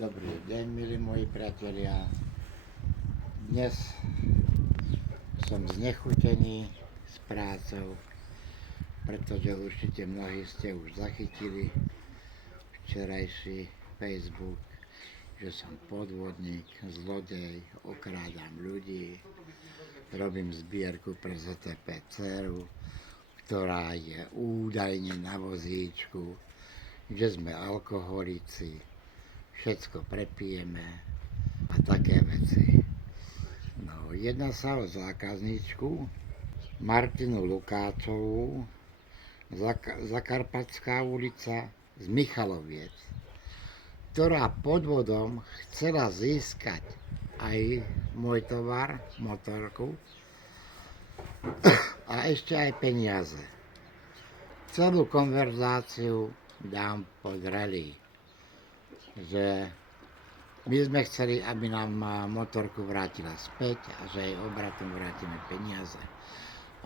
Dobrý deň, milí moji priatelia. Dnes som znechutený s prácou, pretože určite mnohí ste už zachytili včerajší Facebook, že som podvodník, zlodej, okrádam ľudí, robím zbierku pre ZTP dceru, ktorá je údajne na vozíčku, že sme alkoholici, všetko prepijeme a také veci. No, jedná sa o zákazničku Martinu Lukáčovú, Zakarpatská ulica z Michaloviec, ktorá podvodom chcela získať aj môj tovar, motorku a ešte aj peniaze. Celú konverzáciu dám pod rally, že my sme chceli, aby nám motorku vrátila späť a že jej obratom vrátime peniaze.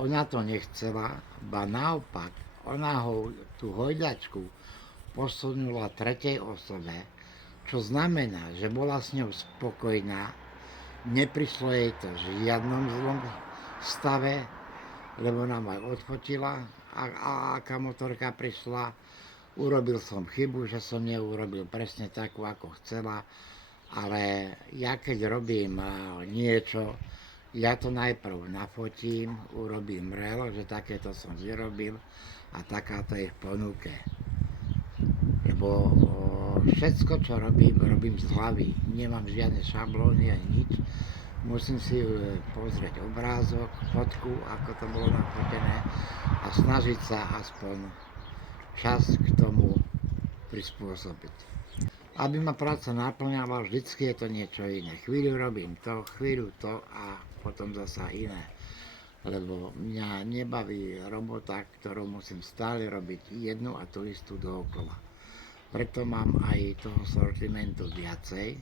Ona to nechcela, ba naopak, ona tú hojdačku posunula tretej osobe, čo znamená, že bola s ňou spokojná, neprišlo jej to v žiadnom zlom stave, lebo nám aj odfotila, a aká motorka prišla. Urobil som chybu, že som neurobil presne takú, ako chcela, ale ja keď robím niečo, ja to najprv nafotím, urobím reel, že takéto som vyrobil a takáto je v ponuke. Lebo všetko, čo robím, robím z hlavy. Nemám žiadne šablóny ani nič. Musím si pozrieť obrázok, fotku, ako to bolo nafotené a snažiť sa aspoň čas k tomu prispôsobiť. Aby ma práca naplňala, vždycky je to niečo iné. Chvíľu robím to, chvíľu to a potom zasa iné. Lebo mňa nebaví robota, ktorú musím stále robiť jednu a tú istú dookola. Preto mám aj toho sortimentu viacej,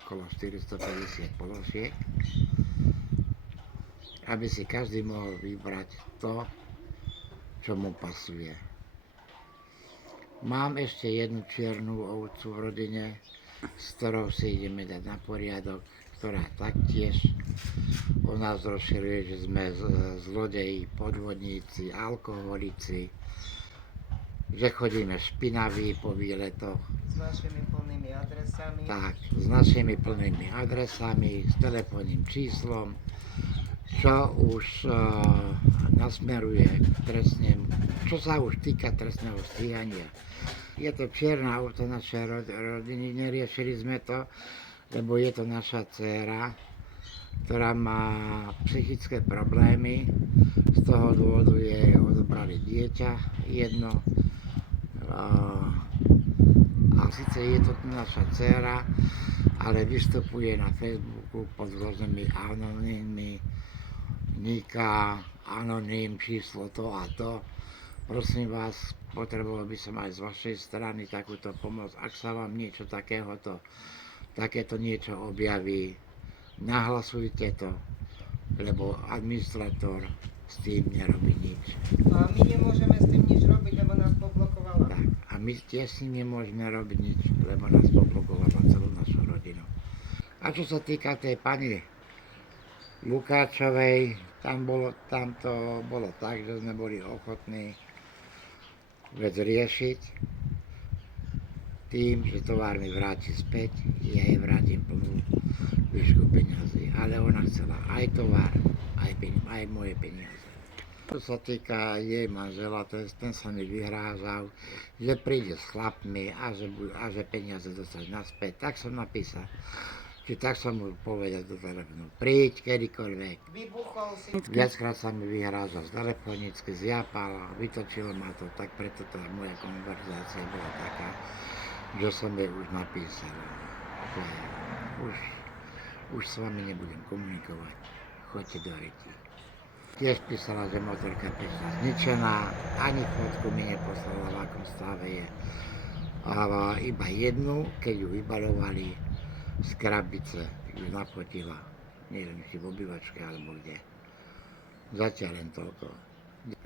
okolo 450 položiek, aby si každý mohol vybrať to, čo mu pasuje. Mám ešte jednu čiernu ovcu v rodine, s ktorou si ideme dať na poriadok, ktorá taktiež o nás rozširuje, že sme zlodeji, podvodníci, alkoholici, že chodíme špinaví po výletoch. S našimi plnými adresami. Tak, s našimi plnými adresami, s telefónnym číslom, čo už nasmeruje k trestnému, čo sa už týka trestného stíhania. Je to čierna auto našej rodiny, neriešili sme to, lebo je to naša dcéra, ktorá má psychické problémy, z toho dôvodu jej odobrali dieťa jedno, a síce je to naša dcéra, ale vystupuje na Facebooku pod rôznymi anonymmi, Nika, anonym, číslo to a to. Prosím vás, potreboval by som aj z vašej strany takúto pomoc. Ak sa vám niečo takéto niečo objaví, nahlasujte to, lebo administrator s tým nerobí nič. A my nemôžeme s tým nič robiť, lebo nás poblokovala. Tak, a my tiež s ním nemôžeme robiť nič, lebo nás poblokovala celú našu rodinu. A čo sa týka tej pani Lukáčovej, tam to bolo tak, že sme boli ochotní vec riešiť tým, že tovar mi vráti späť, ja jej vrátim plnú výšku peniazy. Ale ona chcela aj tovar, aj moje peniaze. Čo sa týka jej manžela, ten sa mi vyhrázal, že príde s chlapmi a že peniaze dostať naspäť. Tak som napísal. Či tak som mu povedal do telefónu, príď kedykoľvek. Vybuchol si. Viackrát sa mi vyhrázal telefonicky, zjapal, vytočilo ma to, tak preto tá moja konverzácia bola taká, že som jej už napísal. Už s vami nebudem komunikovať, choďte do ryti. Tiež písala, že motorka prišla zničená, ani fotku mi neposlala, v akom stave je. A iba jednu, keď ju vybalovali z krabice, ju napotila, neviem, či v obývačke alebo kde. Zatiaľ len toľko.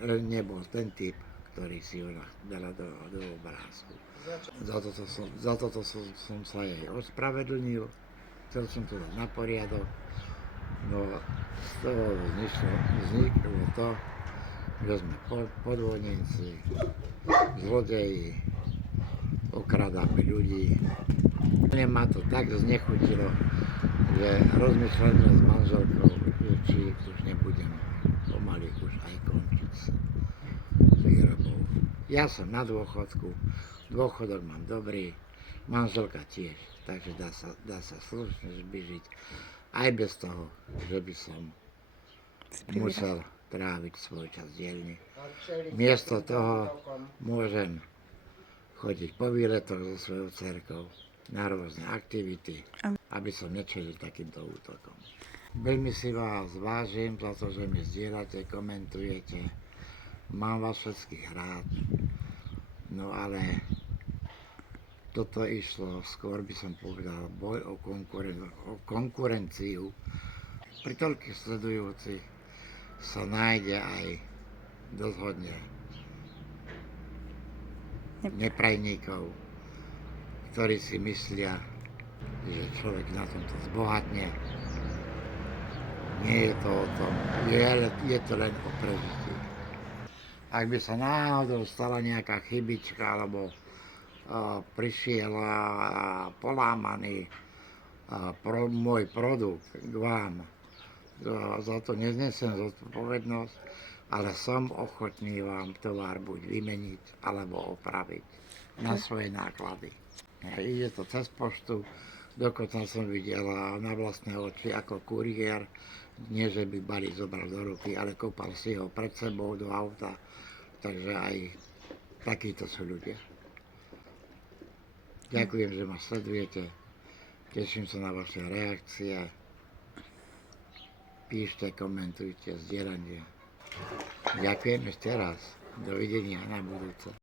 Nebol ten typ, ktorý si ona dala do obrázku. Začal. Za toto som sa jej ospravedlnil, chcel som to dať na poriadok, no z toho vzniklo to, že sme podvodníci, zlodeji, okrádame ľudí. Mne ma to tak znechutilo, že rozmýšľali sme s manželkou, že či už nebudem pomaly už aj končiť s výrobou. Ja som na dôchodku, dôchodok mám dobrý, manželka tiež, takže dá sa slušne zbyžiť aj bez toho, že by som musel tráviť svoj čas dielne. Miesto toho môžem chodiť po výletoch so svojou dcerkou na rôzne aktivity, aby som nečelil takýmto útokom. Veľmi si vás vážim za to, že mi zdieľate, komentujete. Mám vás všetkých rád. No ale toto išlo, skôr by som povedal, boj o konkurenciu. Pri toľkých sledujúcich sa nájde aj dosť hodne neprajníkov, ktorí si myslia, že človek na tomto zbohatne. Nie je to o tom, je to len o prežití. Ak by sa náhodou stala nejaká chybička, alebo prišiel polámaný môj produkt k vám, za to neznesem zodpovednosť, ale som ochotný vám tovar buď vymeniť, alebo opraviť na svoje náklady. Ide to cez poštu, dokonca som videl na vlastné oči ako kuriér, nie že by balík zobral do ruky, ale kopal si ho pred sebou do auta, takže aj takíto sú ľudia. Ďakujem, že ma sledujete, teším sa na vaše reakcie, píšte, komentujte, zdieľanie. Ďakujem ešte raz, dovidenia na budúce.